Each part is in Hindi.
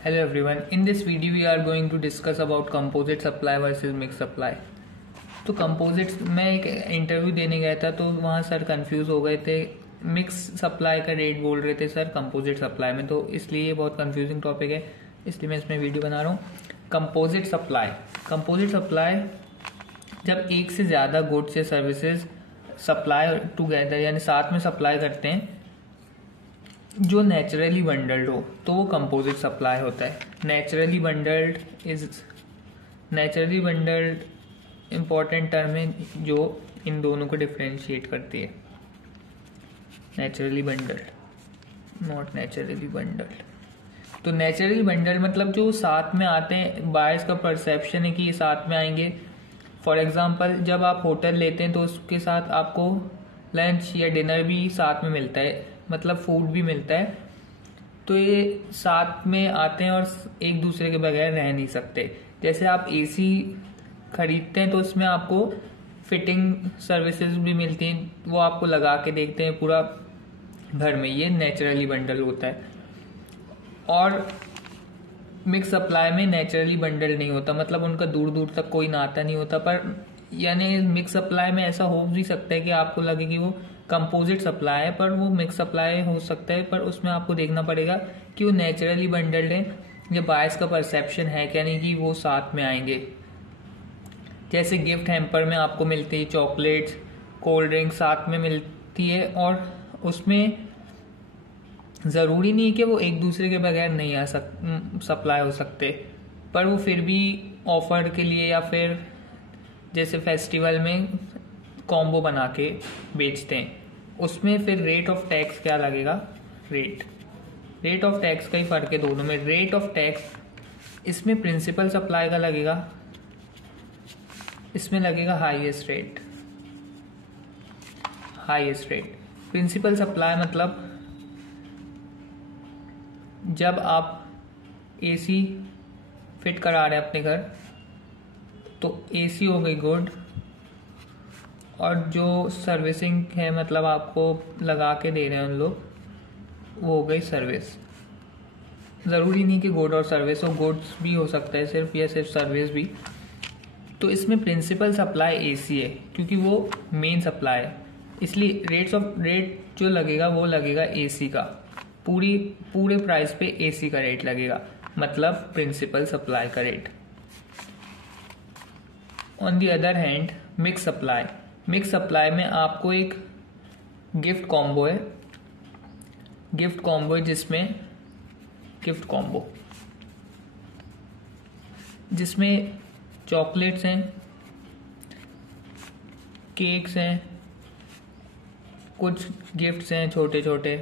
Hello everyone. In this video we are going to discuss about composite supply versus mixed supply. तो composites मैं एक इंटरव्यू देने गया था तो वहाँ सर कंफ्यूज हो गए थे, मिक्स सप्लाई का रेट बोल रहे थे सर कंपोजिट सप्लाई में, तो इसलिए ये बहुत कंफ्यूजिंग टॉपिक है, इसलिए मैं इसमें वीडियो बना रहा हूँ। कंपोजिट सप्लाई जब एक से ज़्यादा गुड्स या सर्विसेज सप्लाई टुगेदर यानी साथ में सप्लाई करते हैं जो नेचुरली बंडल्ड हो तो वो कंपोजिट सप्लाई होता है। नेचुरली बंडल्ड इंपॉर्टेंट टर्म है जो इन दोनों को डिफरेंशिएट करती है। Naturally bundled not naturally bundled. तो नेचुरली बंडल्ड मतलब जो साथ में आते हैं, बायर्स का परसेप्शन है कि ये साथ में आएंगे। फॉर एग्जांपल जब आप होटल लेते हैं तो उसके साथ आपको लंच या डिनर भी साथ में मिलता है, मतलब फूड भी मिलता है, तो ये साथ में आते हैं और एक दूसरे के बगैर रह नहीं सकते। जैसे आप एसी खरीदते हैं तो उसमें आपको फिटिंग सर्विसेज भी मिलती हैं, वो आपको लगा के देखते हैं पूरा घर में, ये नेचुरली बंडल होता है। और मिक्स सप्लाई में नेचुरली बंडल नहीं होता, मतलब उनका दूर दूर तक कोई नाता नहीं होता। पर यानी मिक्स सप्लाई में ऐसा हो भी सकता है कि आपको लगे कि वो कंपोजिट सप्लाई है पर वो मिक्स सप्लाई हो सकता है, पर उसमें आपको देखना पड़ेगा कि वो नेचुरली बंडल्ड है या बायर्स का परसेप्शन है क्या नहीं कि वो साथ में आएंगे। जैसे गिफ्ट हैम्पर में आपको मिलती है चॉकलेट्स, कोल्ड ड्रिंक साथ में मिलती है, और उसमें ज़रूरी नहीं कि वो एक दूसरे के बगैर नहीं सप्लाई हो सकते, पर वो फिर भी ऑफर के लिए या फिर जैसे फेस्टिवल में कॉम्बो बना के बेचते हैं। उसमें फिर रेट ऑफ टैक्स क्या लगेगा, रेट ऑफ टैक्स का ही फर्क है दोनों में। रेट ऑफ टैक्स इसमें प्रिंसिपल सप्लाई का लगेगा, इसमें लगेगा हाईएस्ट रेट। प्रिंसिपल सप्लाई मतलब जब आप एसी फिट करा रहे हैं अपने घर तो एसी हो गई गुड, और जो सर्विसिंग है मतलब आपको लगा के दे रहे हैं उन लोग, वो हो गई सर्विस। ज़रूरी नहीं कि गुड और सर्विस हो, गुड्स भी हो सकता है सिर्फ या सिर्फ सर्विस भी। तो इसमें प्रिंसिपल सप्लाई एसी है क्योंकि वो मेन सप्लाई है, इसलिए रेट जो लगेगा वो लगेगा एसी का, पूरे प्राइस पे एसी का रेट लगेगा, मतलब प्रिंसिपल सप्लाई का rate. On the other hand mix supply में आपको एक गिफ्ट कॉम्बो जिसमें चॉकलेट्स हैं, केक्स हैं, कुछ गिफ्ट्स हैं, छोटे छोटे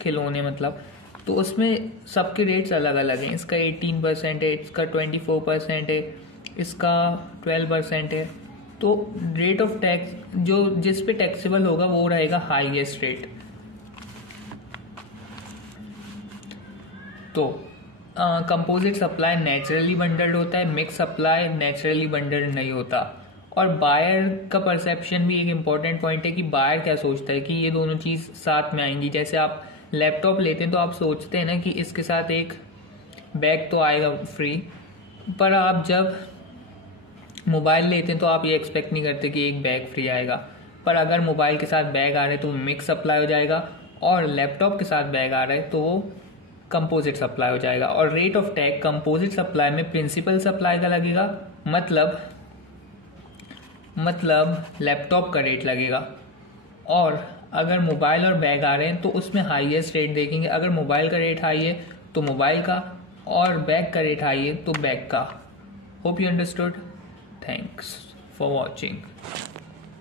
खिलौने मतलब, तो उसमें सबके रेट्स अलग अलग हैं। इसका 18% है, इसका 24% है, इसका 12% है। तो रेट ऑफ टैक्स जो जिस पे टैक्सेबल होगा वो रहेगा हाईएस्ट रेट। तो कंपोजिट सप्लाई नेचुरली बंडल्ड होता है, मिक्स सप्लाई नेचुरली बंडल्ड नहीं होता। और बायर का परसेप्शन भी एक इम्पॉर्टेंट पॉइंट है कि बायर क्या सोचता है कि ये दोनों चीज़ साथ में आएंगी। जैसे आप लैपटॉप लेते हैं तो आप सोचते हैं ना कि इसके साथ एक बैग तो आएगा फ्री, पर आप जब मोबाइल लेते हैं तो आप ये एक्सपेक्ट नहीं करते कि एक बैग फ्री आएगा। पर अगर मोबाइल के साथ बैग आ रहे तो मिक्स सप्लाई हो जाएगा, और लैपटॉप के साथ बैग आ रहा है तो वो कंपोजिट सप्लाई हो जाएगा। और rate of tax composite supply में प्रिंसिपल सप्लाई का लगेगा, मतलब लैपटॉप का रेट लगेगा। और अगर मोबाइल और बैग आ रहे हैं तो उसमें हाईएस्ट रेट देखेंगे। अगर मोबाइल का रेट हाई है तो मोबाइल का, और बैग का रेट हाई है तो बैग का। Hope you understood. Thanks for watching.